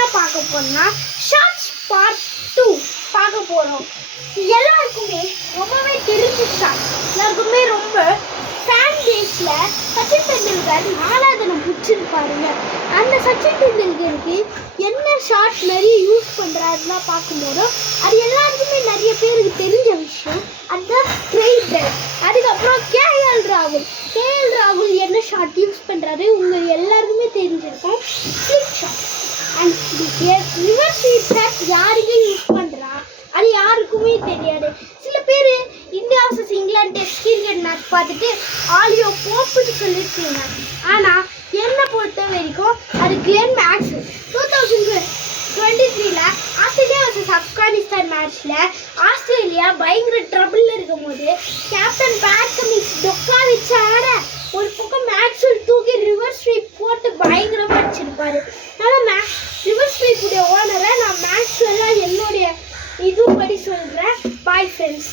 என்ன பார்க்க போறோம்னா ஷார்ட்ஸ் பார்ட் 2 பார்க்க போறோம். எல்லாருக்குமே ரொம்பவே தெரிஞ்ச ஷாட், எல்லாருக்குமே ரொம்ப ஃபேன் பேஸ்ல சச்சின் டெண்டுல்கர் 4வது இடம் பிடிச்சிருப்பாருங்க. அந்த சச்சின் டெண்டுல்கருக்கு என்ன ஷாட் நிறைய யூஸ் பண்ணுறாருன்னா பார்க்கும்போது அது எல்லாருக்குமே நிறைய பேருக்கு தெரிஞ்ச விஷயம். அதுதான் ஸ்ட்ரெயிட் ட்ரைவ். அதுக்கப்புறம் கேஎல் ராகுல் என்ன ஷாட் யூஸ் பண்ணுறாரு உங்கள் எல்லாருக்குமே தெரிஞ்சிருக்கும், slip shot. And reverse sweep shot யாருமே யூஸ் பண்ணுறா அது யாருக்குமே தெரியாது. சில பேர் India vs England test cricket match பார்த்துட்டு ஆலியோ போப்புன்னு சொல்லியிருக்கீங்க. ஆனால் என்னை பொறுத்த வரைக்கும் அது Glenn Maxwell 2023 Australia vs Afghanistan மேட்ச்சில் ஆஸ்திரேலியா பயங்கர ட்ரபிளில் இருக்கும் போது கேப்டன் பேட் கமின்ஸ் டொக்கா வச்சு ஆட ஒரு பக்கம் மேக்ஸ்வெல் தூக்கி ரிவர்ஸ் ஸ்வீப் போட்டு பயங்கரமாக அடிச்சிருப்பாரு. அதனால் ரிவர்ஸ் ஸ்வீப்புடைய ஓனரை நான் மேக்ஸ்வெல்லாம் என்னுடைய இதுபடி சொல்கிறேன். Bye friends.